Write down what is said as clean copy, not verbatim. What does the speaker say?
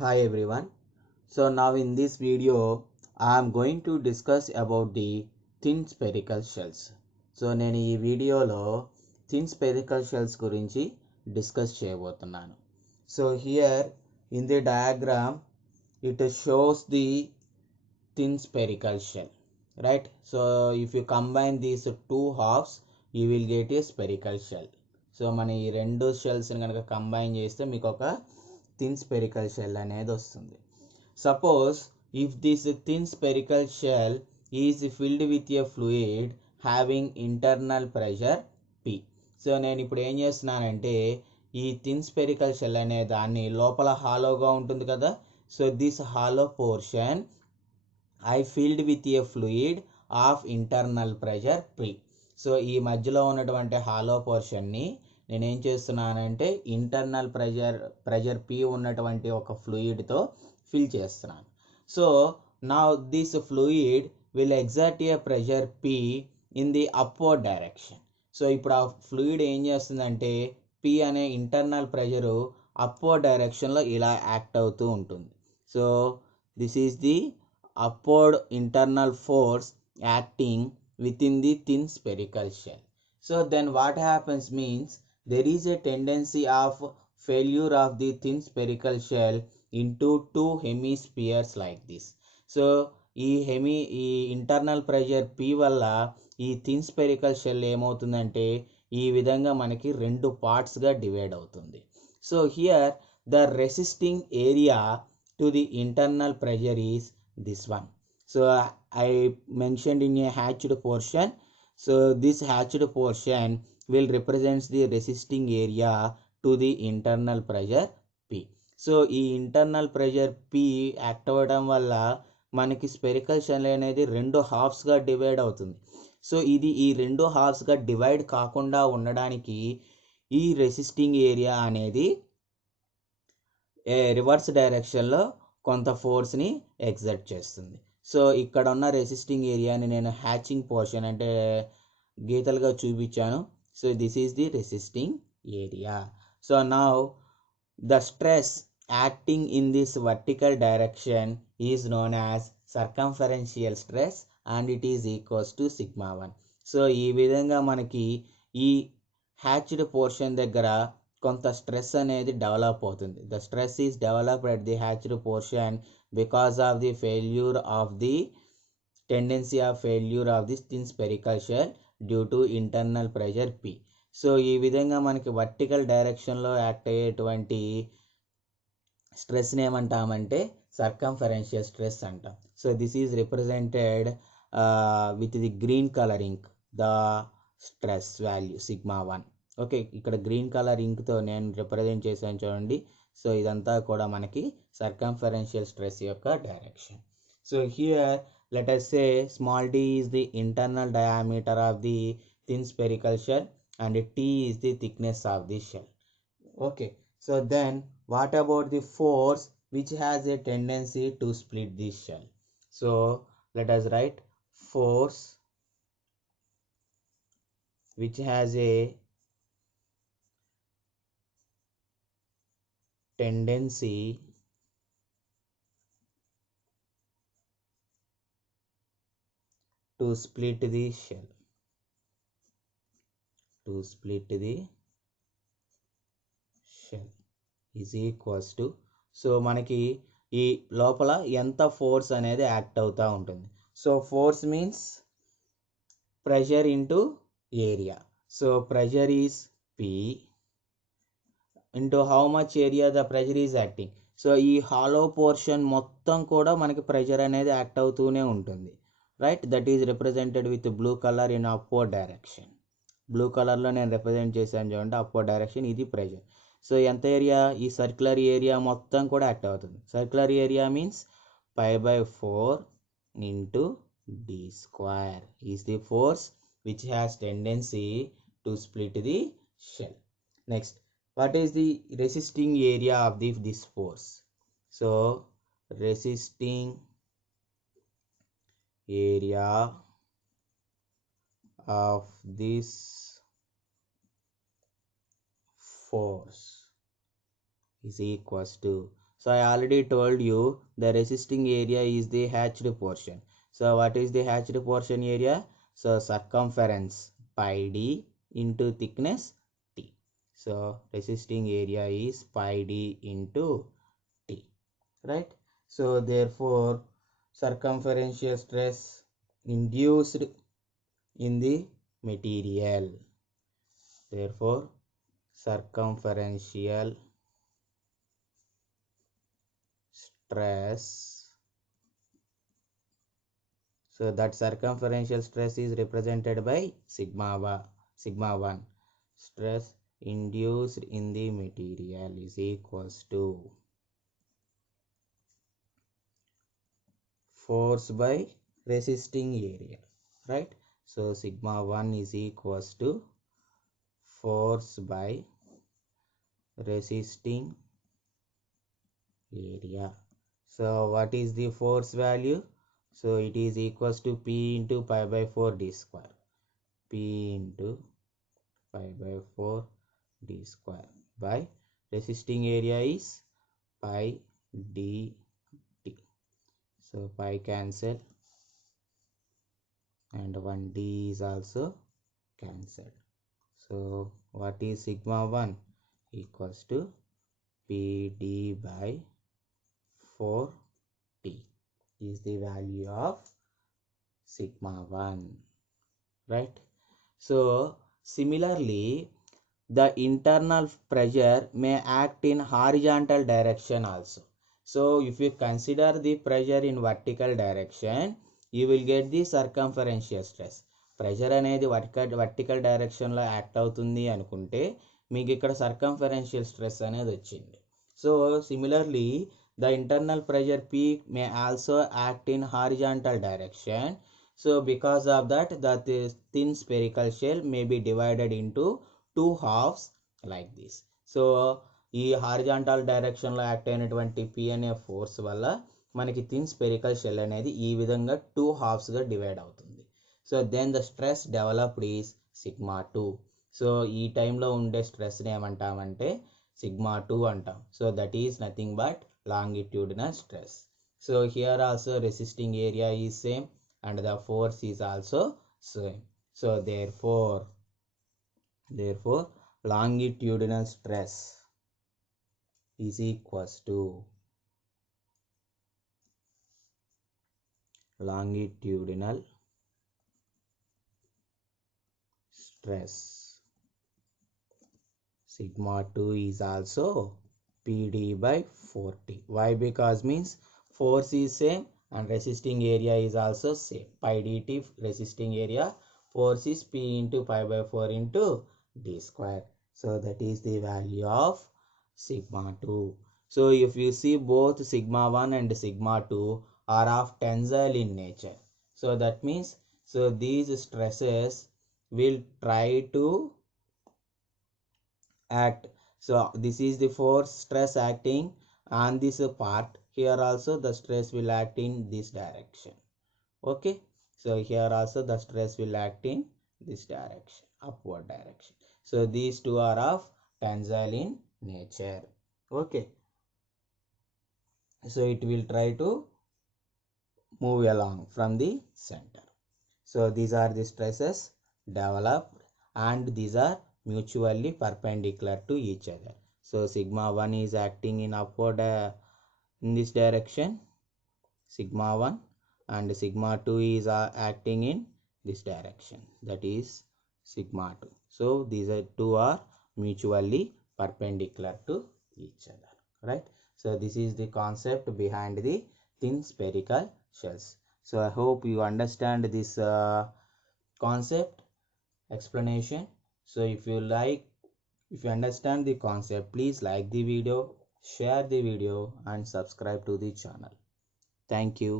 Hi everyone. So now in this video I am going to discuss about the thin spherical shells. So నేను ఈ వీడియోలో thin spherical shells గురించి డిస్కస్ చేయబోతున్నాను. So here in the diagram it shows the thin spherical shell, right? So if you combine these two halves you will get a spherical shell. So మన ఈ రెండు షెల్స్ని కనుక కంబైన్ చేస్తే మీకు ఒక థిన్ స్పెరికల్ షెల్ అనేది వస్తుంది. Suppose if this thin spherical shell is filled with a fluid having internal pressure P. So నేను ఇప్పుడు ఏం చేస్తున్నానంటే ఈ థిన్ స్పెరికల్ షెల్ అనే దాన్ని లోపల హాలోగా ఉంటుంది కదా. So this hollow portion I filled with a fluid of internal pressure P. So ఈ మధ్యలో ఉన్నటువంటి హాలో పోర్షన్ని నేనేం చేస్తున్నానంటే ఇంటర్నల్ ప్రెషర్ P ఉన్నటువంటి ఒక ఫ్లూయిడ్తో ఫిల్ చేస్తున్నాను. సో నా this fluid will exert A pressure P in the upward direction. So ఇప్పుడు ఆ ఫ్లూయిడ్ ఏం చేస్తుందంటే P అనే ఇంటర్నల్ ప్రెషరు అప్వర్డ్ డైరెక్షన్లో ఇలా యాక్ట్ అవుతూ ఉంటుంది. So this is the upward internal force acting within the thin spherical shell. So then what happens means there is a tendency of failure of the thin spherical shell into two hemispheres like this. So ఈ internal pressure P వల్ల ఈ thin spherical shell ఏమవుతుందంటే ఈ విధంగా మనకి రెండు పార్ట్స్గా డివైడ్ అవుతుంది. So here the resisting area to the internal pressure is this one. So I mentioned in a hatched portion. So this hatched portion will represents the resisting area to the internal pressure P. So ఈ internal pressure P act అవ్వడం వల్ల మనకి spherical shell అనేది రెండు హాఫ్స్గా divide అవుతుంది. సో ఇది ఈ రెండు హాఫ్స్గా డివైడ్ కాకుండా ఉండడానికి ఈ రెసిస్టింగ్ ఏరియా అనేది రివర్స్ డైరెక్షన్లో కొంత ఫోర్స్ని ఎగ్జర్ట్ చేస్తుంది. సో ఇక్కడ ఉన్న రెసిస్టింగ్ ఏరియాని నేను హ్యాచింగ్ పోర్షన్ అంటే గీతలుగా చూపించాను. So this is the resisting area. So now the stress acting in this vertical direction is known as circumferential stress and it is equals to sigma 1. సో ఈ విధంగా మనకి ఈ హ్యాచ్డ్ పోర్షన్ దగ్గర కొంత స్ట్రెస్ అనేది డెవలప్ అవుతుంది. The stress is developed at the hatched portion because of the failure of the tendency of failure of the thin spherical shell due to internal pressure P. So ఈ విధంగా మనకి vertical డైరెక్షన్లో act అయ్యేటువంటి స్ట్రెస్ని ఏమంటామంటే circumferential stress అంటాం. So this is represented with the green colour ink the stress value sigma 1. Okay, ఇక్కడ green colour ఇంక్తో నేను రిప్రజెంట్ చేశాను చూడండి. సో ఇదంతా కూడా మనకి సర్కంఫరెన్షియల్ స్ట్రెస్ యొక్క direction. So here let us say small d is the internal diameter of the thin spherical shell and T is the thickness of the shell. Okay, so then what about the force which has a tendency to split this shell? So let us write force which has a tendency to split the shell is equals to, so మనకి ఈ లోపల ఎంత ఫోర్స్ అనేది యాక్ట్ అవుతూ ఉంటుంది. So force means pressure into area. So pressure is P into how much area the pressure is acting. So ఈ hollow portion మొత్తం కూడా మనకి ప్రెషర్ అనేది యాక్ట్ అవుతూనే ఉంటుంది, right? That is represented with blue colour in upward direction. Blue కలర్లో నేను represent చేశాను చూడండి, అప్వర్డ్ డైరెక్షన్, ఇది ప్రెషర్. సో ఎంత ఏరియా? ఈ సర్క్యులర్ ఏరియా మొత్తం కూడా యాక్ట్ అవుతుంది. Circular area means π/4 into d² is the force which has tendency to split the shell. Next, what is the resisting area of this force? So resisting area of this force is equals to, So I already told you the resisting area is the hatched portion. So what is the hatched portion area? So circumference pi d into thickness t. So resisting area is pi d into t, right? So therefore circumferential stress induced in the material. Therefore circumferential stress, so that circumferential stress is represented by sigma 1. Stress induced in the material is equals to force by resisting area, right? So sigma 1 is equals to force by resisting area. So what is the force value? So it is equals to P into pi by 4 d square. P into pi by 4 d square by resisting area is pi dt. So pi cancel and 1 d is also cancelled. So what is sigma 1? Equals to Pd by 4t is the value of sigma 1, right? So similarly, the internal pressure may act in horizontal direction also. So if you consider the pressure in vertical direction, you will get the circumferential stress. Pressure అనేది వర్టికల్ డైరెక్షన్లో యాక్ట్ అవుతుంది అనుకుంటే మీకు ఇక్కడ circumferential stress అనేది వచ్చింది. So similarly the internal pressure P may also act in horizontal direction. So because of that, the thin spherical shell may be divided into two halves like this. So ఈ horizontal డైరెక్షన్లో act అయినటువంటి P అనే force వల్ల మనకి thin spherical shell అనేది ఈ విధంగా two హాఫ్స్గా డివైడ్ అవుతుంది. So then the stress developed is sigma 2. So ఈ టైంలో ఉండే స్ట్రెస్ని ఏమంటామంటే సిగ్మా 2 అంటాం. So that is nothing but longitudinal stress. So here also resisting area is same and the force is also same. So therefore longitudinal stress is equals to longitudinal stress sigma 2 is also Pd by 4t. Why? Because means force is same and resisting area is also same. Pi dt resisting area, force is P into pi by 4 into d square. So that is the value of sigma 2. So if you see both sigma 1 and sigma 2 are of tensile in nature. So that means these stresses will try to act. So this is the force stress acting on this part. Here also the stress will act in this direction. Okay, so here also the stress will act in this direction, upward direction. So these two are of tensile in nature. Okay, so it will try to move along from the center. So these are the stresses developed and these are mutually perpendicular to each other. So sigma 1 is acting in upward in this direction, sigma 1, and sigma 2 is acting in this direction, that is sigma 2. So these are two are mutually perpendicular to each other, right? So this is the concept behind the thin spherical shells. So I hope you understand this concept explanation. So if you understand the concept, please like the video, share the video and subscribe to the channel. Thank you.